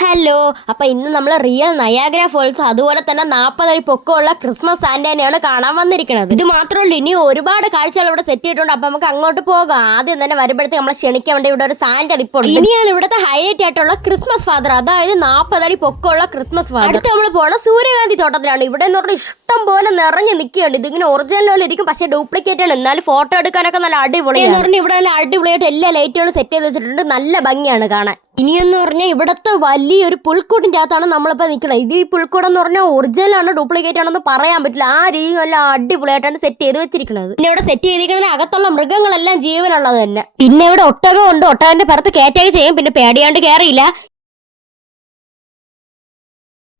Hello, അപ്പൊ ഇന്ന് നമ്മൾ റിയൽ നയാഗ്ര ഫോൾസ് അതുപോലെ തന്നെ 40 അടി പൊക്കമുള്ള ക്രിസ്മസ് സാന്റാനെയാണ് കാണാൻ വന്നിരിക്കുന്നത്. ഇത് മാത്രമല്ല, ഇനി ഒരുപാട് കാഴ്ചകൾ ഇവിടെ സെറ്റ് ചെയ്തിട്ടുണ്ട്. അപ്പൊ നമുക്ക് അങ്ങോട്ട് പോകാം. ആദ്യം തന്നെ വരുമ്പോഴത്തേക്ക് നമ്മളെ ക്ഷണിക്കാൻ വേണ്ടി ഇവിടെ ഒരു സാന്റ ഇപ്പോൾ ഇനിയാണ് ഇവിടുത്തെ ഹൈലൈറ്റ് ആയിട്ടുള്ള ക്രിസ്മസ് ഫാദർ, അതായത് 40 അടി പൊക്കമുള്ള ക്രിസ്മസ് ഫാദർ. അടുത്ത് നമ്മൾ പോണ സൂര്യകാന്തി തോട്ടത്തിലാണ്. ഇവിടെ എന്ന് പറഞ്ഞാൽ ഇഷ്ടം പോലെ നിറഞ്ഞു നിൽക്കുകയുണ്ട്. ഇതിങ്ങനെ ഒറിജിനൽ പോലെ ഇരിക്കും, പക്ഷേ ഡ്യൂപ്ലിക്കേറ്റ് ആണ്. എന്നാലും ഫോട്ടോ എടുക്കാനൊക്കെ നല്ല അടിപൊളിയാണ്. എന്ന് പറഞ്ഞാൽ ഇവിടെ നല്ല അടിപൊളിയായിട്ട് എല്ലാ ലൈറ്റുകളും സെറ്റ് ചെയ്ത് വെച്ചിട്ടുണ്ട്. നല്ല ഭംഗിയാണ് കാണാൻ. ഇനിയെന്ന് പറഞ്ഞാൽ ഇവിടുത്തെ വലിയൊരു പുൽക്കൂട്ടിൻ്റെ അകത്താണ് നമ്മളിപ്പോൾ നിൽക്കുന്നത്. ഇത് ഈ പുൽക്കൂടം എന്ന് പറഞ്ഞാൽ ഒറിജിനൽ ആണോ ഡ്യൂപ്ലിക്കേറ്റ് ആണെന്ന് പറയാൻ പറ്റില്ല. ആ രീതി നല്ല അടിപൊളിയായിട്ടാണ് സെറ്റ് ചെയ്ത് വെച്ചിരിക്കുന്നത്. പിന്നെ ഇവിടെ സെറ്റ് ചെയ്തിരിക്കുന്നത് അകത്തുള്ള മൃഗങ്ങളെല്ലാം ജീവനുള്ളത് തന്നെ. പിന്നെ ഇവിടെ ഒട്ടകം ഉണ്ട്. ഒട്ടകന്റെ പുറത്ത് കയറ്റുകയും ചെയ്യും. പിന്നെ പേടിയാണ്ട് കയറിയില്ല.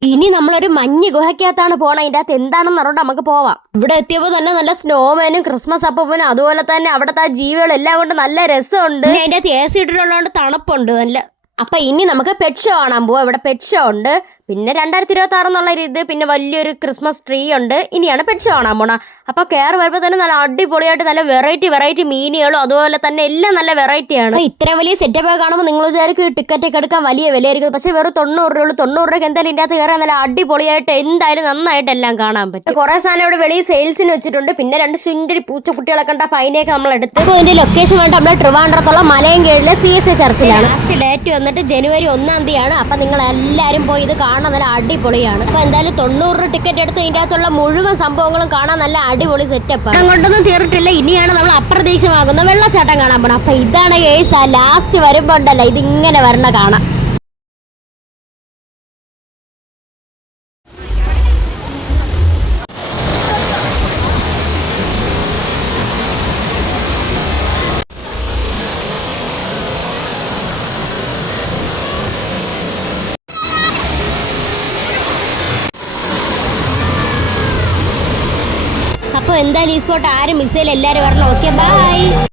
ഇനി നമ്മളൊരു മഞ്ഞ് ഗുഹയ്ക്കകത്താണ് പോകണം. അതിൻ്റെ അകത്ത് എന്താണെന്ന് അറിഞ്ഞിട്ട് നമുക്ക് പോവാം. ഇവിടെ എത്തിയപ്പോൾ തന്നെ നല്ല സ്നോമാനും ക്രിസ്മസ് അപ്പൂപ്പനും അതുപോലെ തന്നെ അവിടുത്തെ ആ ജീവികളും എല്ലാം കൊണ്ട് നല്ല രസമുണ്ട്. അതിൻ്റെ അകത്ത് AC ഇട്ടിട്ടുള്ളതുകൊണ്ട് തണുപ്പുണ്ട് നല്ല. അപ്പൊ ഇനി നമുക്ക് പെറ്റ് ഷോ കാണാൻ പോവാം. ഇവിടെ പെറ്റ് ഷോ ഉണ്ട്. പിന്നെ 2026 എന്നുള്ള രീതി പിന്നെ വലിയൊരു ക്രിസ്മസ് ട്രീ ഉണ്ട്. ഇനിയാണ് പെറ്റ് ഷോ കാണാൻ പോണ. അപ്പൊ കയറി വരുമ്പോൾ തന്നെ നല്ല അടിപൊളിയായിട്ട് നല്ല വെറൈറ്റി മീനുകളും അതുപോലെ തന്നെ എല്ലാം നല്ല വെറൈറ്റിയാണ്. ഇത്രയും വലിയ സെറ്റപ്പ് കാണുമ്പോൾ നിങ്ങൾ വിചാരിക്കും ടിക്കറ്റ് ഒക്കെ എടുക്കാൻ വലിയ വിലയായിരിക്കും. പക്ഷേ വെറും 90 രൂപ 90 രൂപയ്ക്ക് എന്തായാലും ഇതിൻ്റെ അകത്ത് കയറാൻ നല്ല അടിപൊളിയായിട്ട് എന്തായാലും നന്നായിട്ട് എല്ലാം കാണാൻ പറ്റും. കുറെ സാധനം ഇവിടെ വെളിയിൽ സെയിൽസിന് വെച്ചിട്ടുണ്ട്. പിന്നെ 2 സുന്ദരി പൂച്ചക്കുട്ടികളൊക്കെ ഉണ്ട്. അപ്പൊ അതിനെയൊക്കെ നമ്മൾ എടുത്ത്. അപ്പോൾ ഇതിന്റെ ലൊക്കേഷൻ വേണ്ട നമ്മൾ ട്രിവാൻഡ്രത്തുള്ള മലയൻകീഴിലെ CSA ചർച്ചിലാണ്. ലാസ്റ്റ് ഡേറ്റ് വന്നിട്ട് ജനുവരി 1-ാം തീയതിയാണ്. അപ്പൊ നിങ്ങൾ എല്ലാവരും പോയി ഇത് കാണാൻ നല്ല അടിപൊളിയാണ്. അപ്പൊ എന്തായാലും 90 രൂപ ടിക്കറ്റ് എടുത്ത് ഇതിൻ്റെ അകത്തുള്ള മുഴുവൻ സംഭവങ്ങളും കാണാൻ നല്ല അടിപൊളി സെറ്റപ്പ്. അങ്ങോട്ടൊന്നും തീർന്നിട്ടില്ല. ഇനിയാണ് നമ്മൾ അപ്രതീക്ഷിതമാകുന്ന വെള്ളച്ചാട്ടം കാണാൻ പോണം. അപ്പൊ ഇതാണ് കേസ്. ലാസ്റ്റ് വരുമ്പോ ഉണ്ടല്ലോ ഇതിങ്ങനെ വരണ കാണാം. അപ്പോൾ എന്തായാലും ഈ സ്പോട്ട് ആരും മിസ് ചെയ്യില്ല. എല്ലാവരും വരണം. Okay, by.